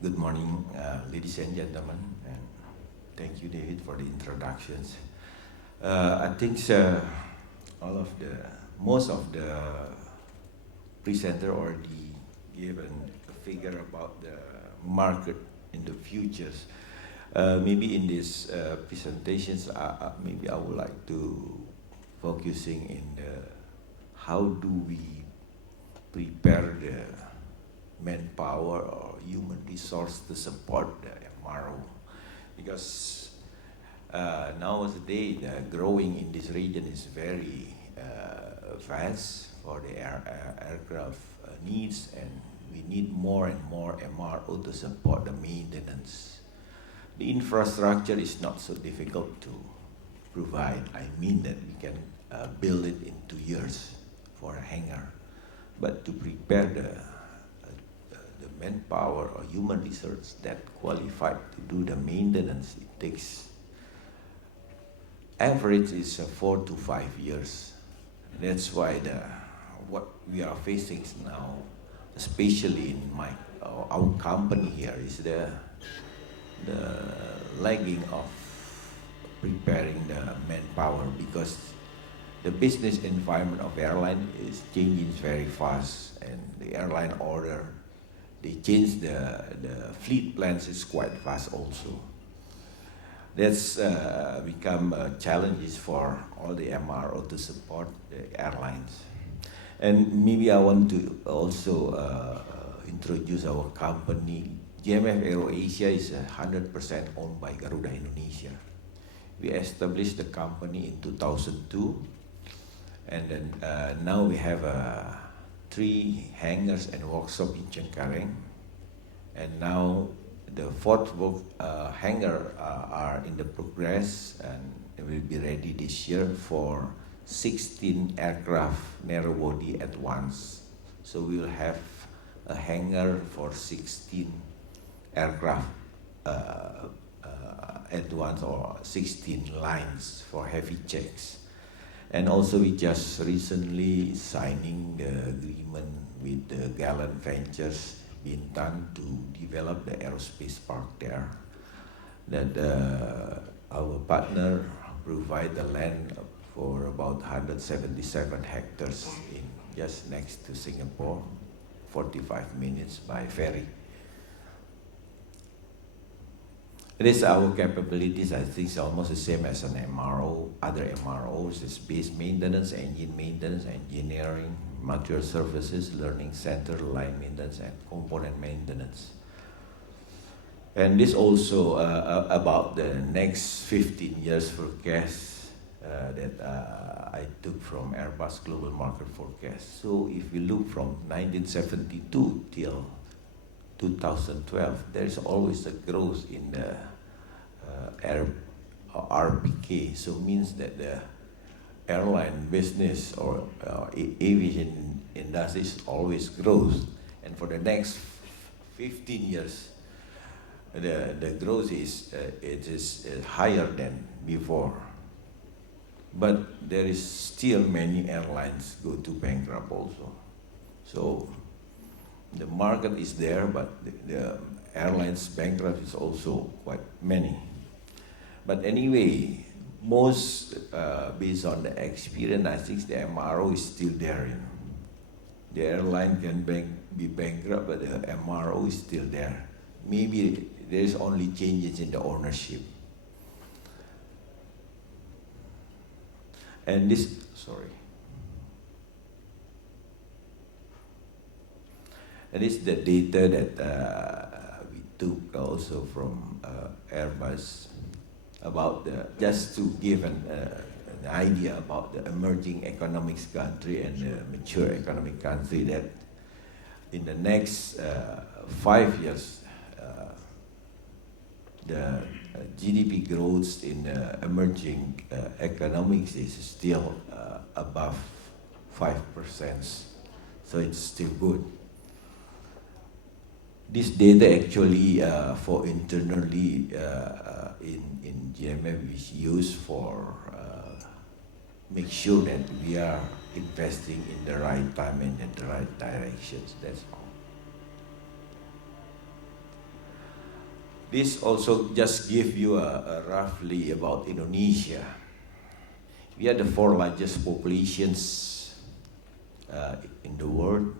Good morning, ladies and gentlemen, and thank you, David, for the introductions. I think all of the most of the presenter already given a figure about the market in the futures. Maybe in these presentations, maybe I would like to focusing in the how do we prepare the manpower or human resource to support the MRO, because nowadays the growing in this region is very fast for the aircraft needs, and we need more and more MRO to support the maintenance. The infrastructure is not so difficult to provide. I mean that we can build it in 2 years for a hangar, but to prepare the manpower or human resource that qualified to do the maintenance, it takes average is 4 to 5 years. That's why what we are facing now, especially in our company here, is the lagging of preparing the manpower, because the business environment of airline is changing very fast, and the airline order, they change the fleet plans is quite fast also. That's become challenges for all the MRO to support the airlines. And maybe I want to also introduce our company. GMF AeroAsia is 100% owned by Garuda Indonesia. We established the company in 2002, and then now we have 3 hangars and workshop in Cengkareng, and now the fourth hangar are in the progress, and it will be ready this year for 16 aircraft narrow body at once. So we will have a hangar for 16 aircraft at once, or 16 lines for heavy checks. And also we just recently signing the agreement with the Gallant Ventures Bintan to develop the aerospace park there. That our partner provide the land for about 177 hectares in just next to Singapore, 45 minutes by ferry. It is our capabilities. I think it's almost the same as an MRO. Other MROs is base maintenance, engine maintenance, engineering, material services, learning center, line maintenance, and component maintenance. And this also about the next 15 years forecast that I took from Airbus Global Market Forecast. So if we look from 1972 till 2012, there is always a growth in the RPK. So means that the airline business or aviation industry is always grows, and for the next 15 years, the growth is higher than before. But there is still many airlines go to bankrupt also. So the market is there, but the airlines bankrupt is also quite many. But anyway, most based on the experience, I think the MRO is still there. The airline can be bankrupt, but the MRO is still there. Maybe there is only changes in the ownership. And this, and this is the data that we took also from Airbus about just to give an idea about the emerging economics country and the mature economic country, that in the next 5 years, the GDP growth in emerging economics is still above 5%, so it's still good. This data actually for internally in GMF is used for make sure that we are investing in the right time and in the right directions. That's all. This also just give you a roughly about Indonesia. We are the fourth largest populations in the world,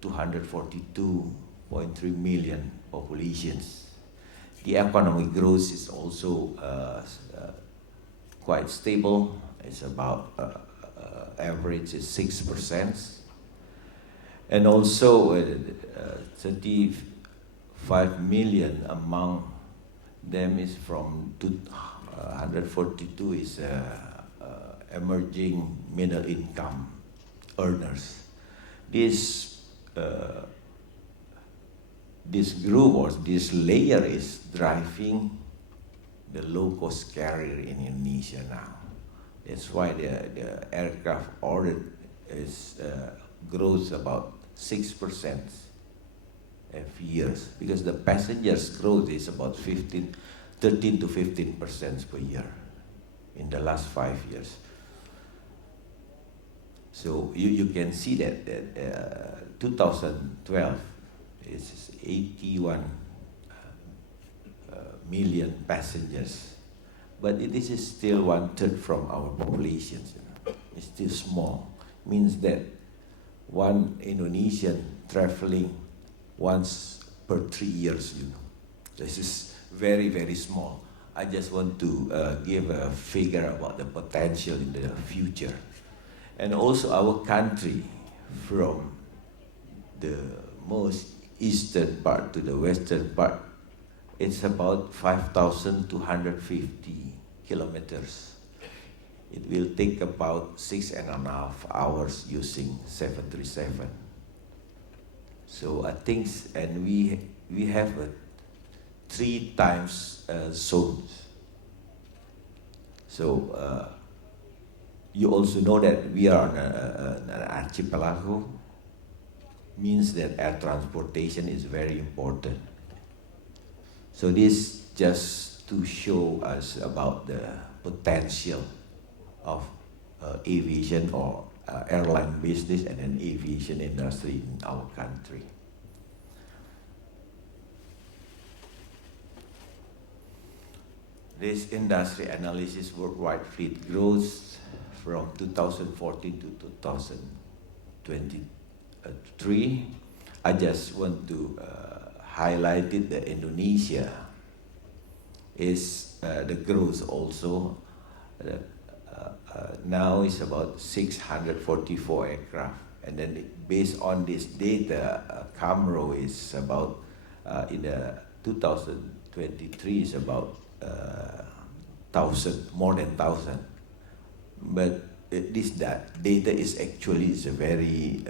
242.3 million populations. The economic growth is also quite stable. It's about average is 6%, and also 35 million among them is from 142 is emerging middle income earners. This group or this layer is driving the low-cost carrier in Indonesia now. That's why the aircraft order is grows about 6% every year, because the passengers growth is about 13 to 15% per year in the last 5 years. So you can see that 2012 is 81 million passengers, but it is still 1/3 from our population. It's still small. Means that one Indonesian traveling once per 3 years. This is very, very small. I just want to give a figure about the potential in the future. And also our country, from the most eastern part to the western part, it's about 5,250 kilometers. It will take about 6.5 hours using 737. So I think, and we have 3 times zones. So you also know that we are on an archipelago, means that air transportation is very important. So this just to show us about the potential of aviation or airline business and an aviation industry in our country. This industry analysis worldwide fleet growth from 2014 to 2023. I just want to highlight it that Indonesia is the growth also. Now is about 644 aircraft, and then based on this data, Camro is about in the 2023 is about 1,000, more than 1,000. But this data is actually is a very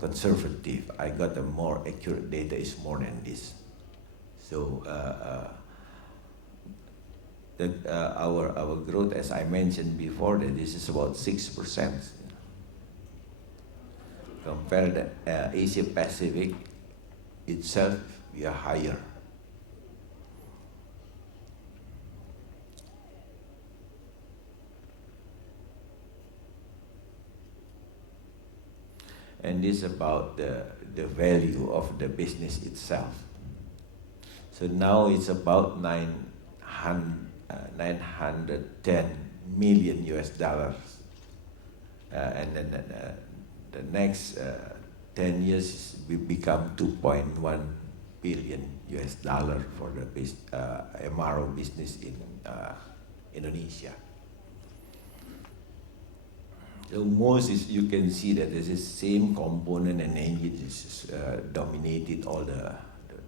conservative. I got a more accurate data is more than this. So our growth, as I mentioned before, that this is about 6%. Compared to Asia Pacific itself, we are higher. And this is about the value of the business itself. So now it's about 910 million US dollars, and then the next 10 years will become 2.1 billion US dollar for the MRO business in Indonesia. So most is, you can see that this is same component and engine is dominated all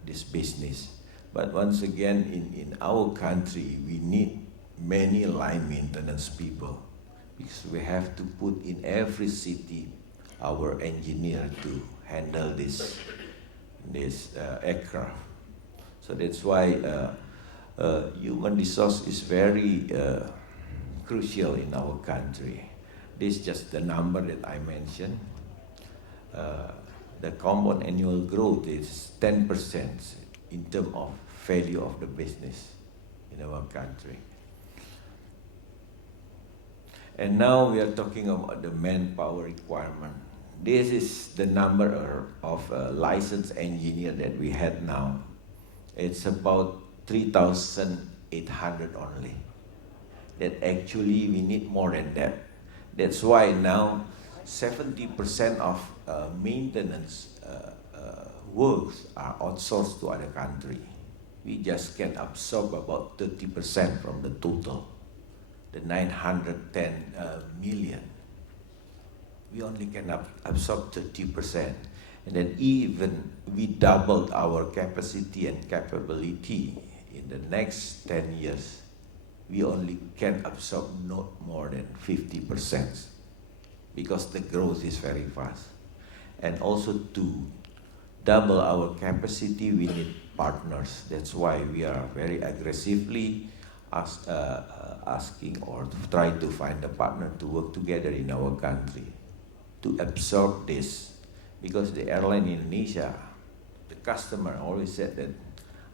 this business. But once again, in our country, we need many line maintenance people, because we have to put in every city our engineer to handle this aircraft. So that's why human resource is very crucial in our country. This is just the number that I mentioned. The compound annual growth is 10% in terms of value of the business in our country. And now we are talking about the manpower requirement. This is the number of licensed engineers that we had now. It's about 3,800 only. That actually we need more than that. That's why now 70% of maintenance works are outsourced to other country. We just can absorb about 30% from the total, the 910 million. We only can absorb 30%. And then even we doubled our capacity and capability in the next 10 years, we only can absorb not more than 50% because the growth is very fast. And also to double our capacity, we need partners. That's why we are very aggressively asking or try to find a partner to work together in our country to absorb this. Because the airline in Indonesia, the customer always said that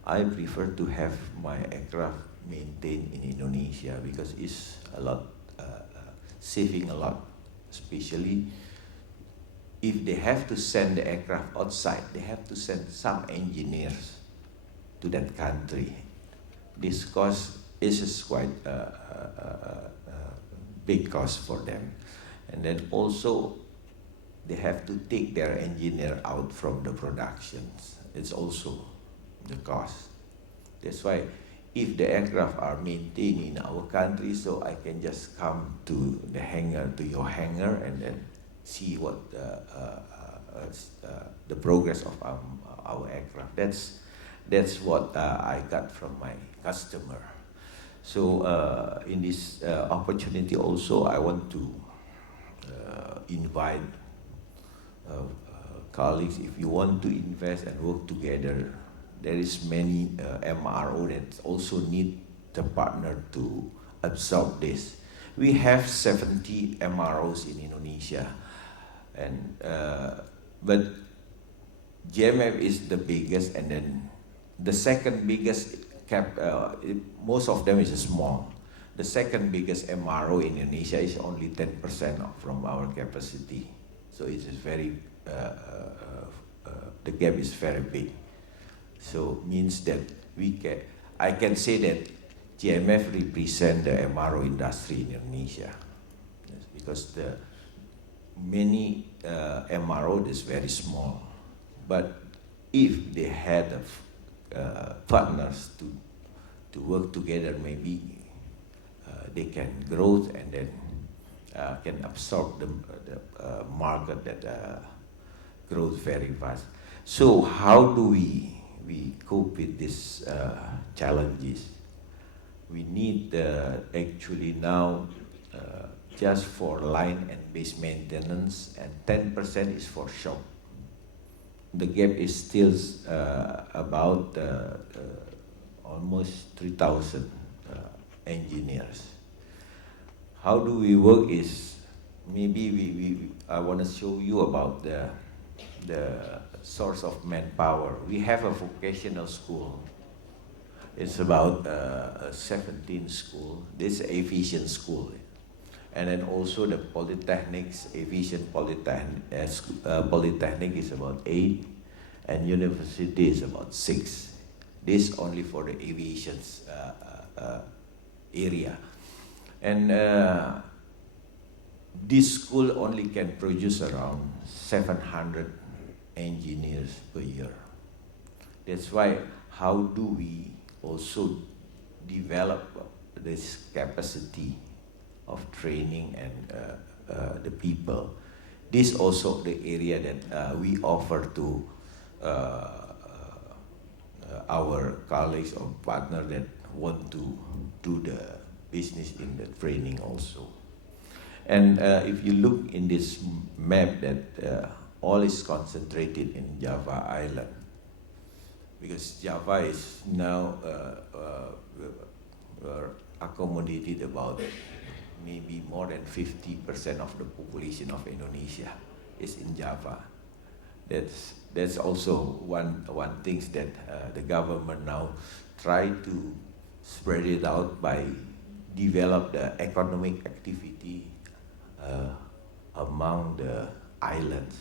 I prefer to have my aircraft maintained in Indonesia because it's a lot, saving a lot, especially if they have to send the aircraft outside, they have to send some engineers to that country. This cost is quite a big cost for them. And then also, they have to take their engineer out from the productions. It's also the cost. That's why if the aircraft are maintained in our country, so I can just come to the hangar, to your hangar, and then see what the progress of our aircraft. That's what I got from my customer. So in this opportunity also, I want to invite colleagues, if you want to invest and work together, there is many MRO that also need the partner to absorb this. We have 70 MROs in Indonesia, and but GMF is the biggest, and then the second biggest most of them is small. The second biggest MRO in Indonesia is only 10% from our capacity. So it is very, the gap is very big. So means that I can say that GMF represent the MRO industry in Indonesia. Yes, because the many MRO is very small. But if they had partners to work together, maybe they can grow and then can absorb the market that grows very fast. So how do we cope with these challenges? We need actually now just for line and base maintenance, and 10% is for shop. The gap is still about almost 3,000 engineers. How do we work is, maybe I want to show you about the source of manpower. We have a vocational school. It's about 17 school. This is aviation school. And then also the polytechnics, aviation polytechnic is about 8, and university is about 6. This only for the aviation area. And this school only can produce around 700 engineers per year. That's why, how do we also develop this capacity of training and the people? This also the area that we offer to our colleagues or partners that want to do the business in the training also. And if you look in this map, that all is concentrated in Java Island, because Java is now accommodated about maybe more than 50% of the population of Indonesia is in Java. That's also one thing that the government now try to spread it out by develop the economic activity among the islands.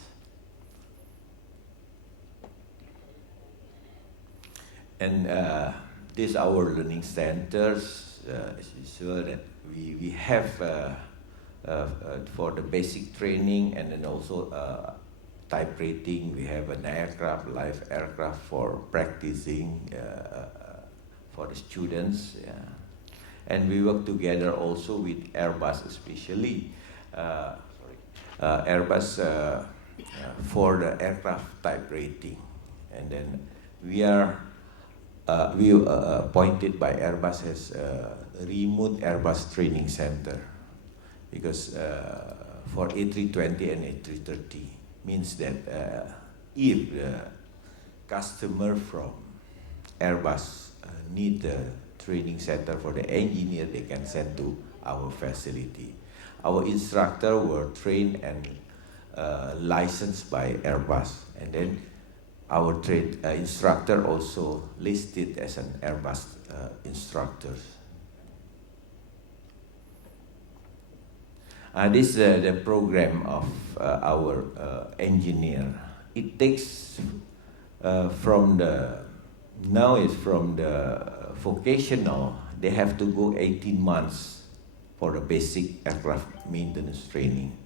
And This our learning centers, so that we have for the basic training, and then also type rating. We have an aircraft, live aircraft for practicing for the students. Yeah. And we work together also with Airbus, especially Airbus for the aircraft type rating. And then we are appointed by Airbus as a remote Airbus training center, because for A320 and A330 means that if the customer from Airbus need a training center for the engineer, they can send to our facility. Our instructor were trained and licensed by Airbus, and then our instructor also listed as an Airbus instructor. This is the program of our engineer. It takes from the vocational, they have to go 18 months for the basic aircraft maintenance training.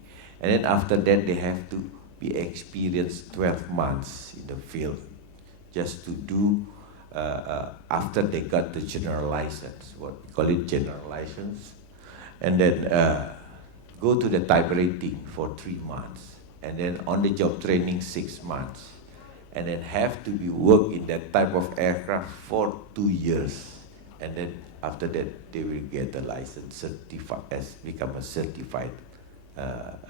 And then after that, they have to be experienced 12 months in the field, just to do, after they got the general license, what we call it, general license, and then go to the type rating for 3 months, and then on-the-job training 6 months, and then have to be work in that type of aircraft for 2 years, and then after that they will get a license, become a certified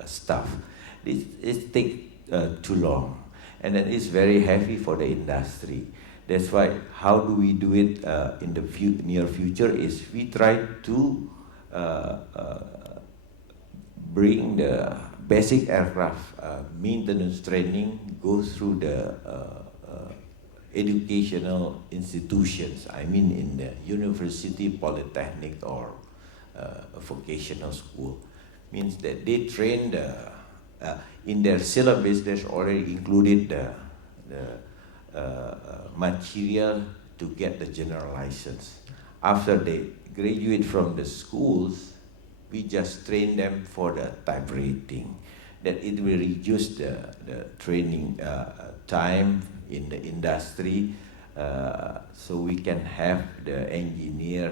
staff. It takes too long, and then it's very heavy for the industry. That's why how do we do it in the near future is we try to bring the basic aircraft maintenance training, go through the educational institutions, I mean in the university, polytechnic, or a vocational school. Means that they train in their syllabus, there's already included the material to get the general license. After they graduate from the schools, we just train them for the type rating. That it will reduce the training time in the industry, so we can have the engineer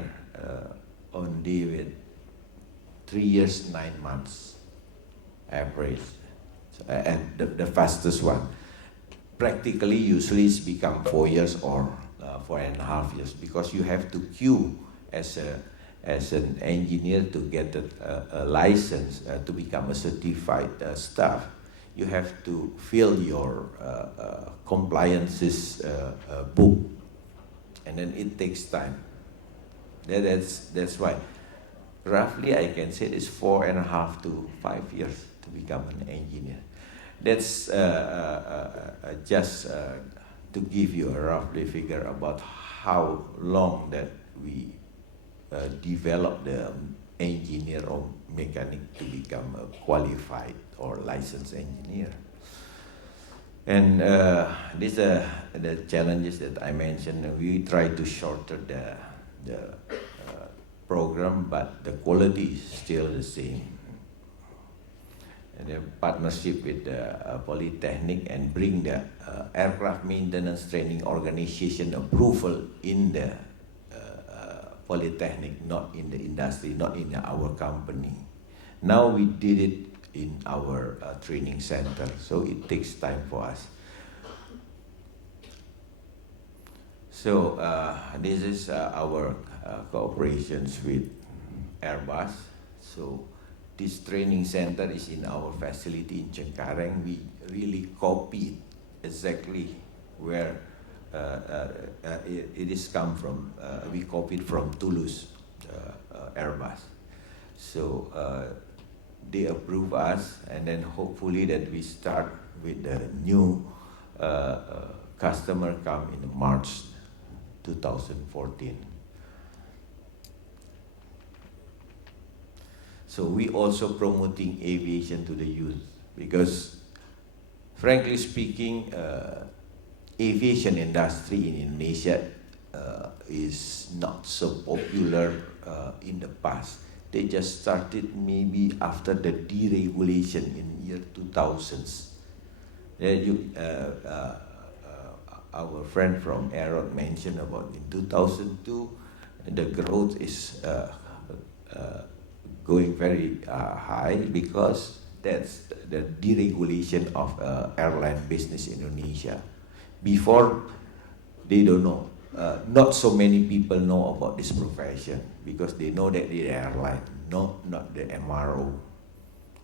only with 3 years, 9 months average, and the fastest one. Practically, usually it's become 4 years or 4.5 years, because you have to queue as an engineer to get a license to become a certified staff. You have to fill your compliances book, and then it takes time. That's why roughly I can say it's 4.5 to 5 years to become an engineer. That's just to give you a roughly figure about how long that we develop the engineer or mechanic to become a qualified or licensed engineer. And these are the challenges that I mentioned. We try to shorten the program, but the quality is still the same. And the partnership with the Polytechnic and bring the aircraft maintenance training organization approval in the Polytechnic, not in the industry, not in our company. Now we did it in our training center, so it takes time for us. So this is our cooperations with Airbus. So this training center is in our facility in Cengkareng. We really copied exactly where it is come from. We copied from Toulouse, Airbus. So they approve us, and then hopefully that we start with the new customer come in March 2014. So we also promoting aviation to the youth, because frankly speaking, aviation industry in Indonesia is not so popular in the past. They just started maybe after the deregulation in year 2000s. Our friend from Aero mentioned about in 2002, the growth is going very high because that's the deregulation of airline business in Indonesia. Before, they don't know. Not so many people know about this profession because they know that the airline, not the MRO.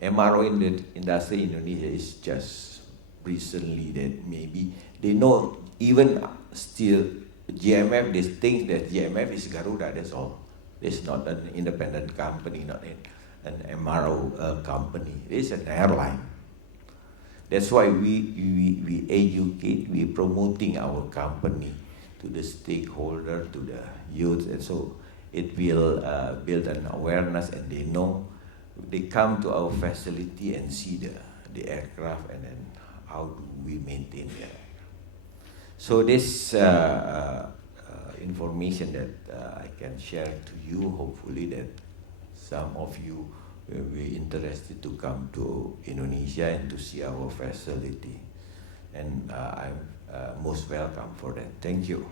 MRO in the industry in Indonesia is just recently that maybe they know even still GMF, they think that GMF is Garuda, that's all. It's not an independent company, not an MRO company. It's an airline. That's why we educate, we promoting our company to the stakeholder, to the youth, and so it will build an awareness, and they know, they come to our facility and see the aircraft, and then how do we maintain the aircraft. So this information that I can share to you, hopefully that some of you will be interested to come to Indonesia and to see our facility. And I'm most welcome for that. Thank you.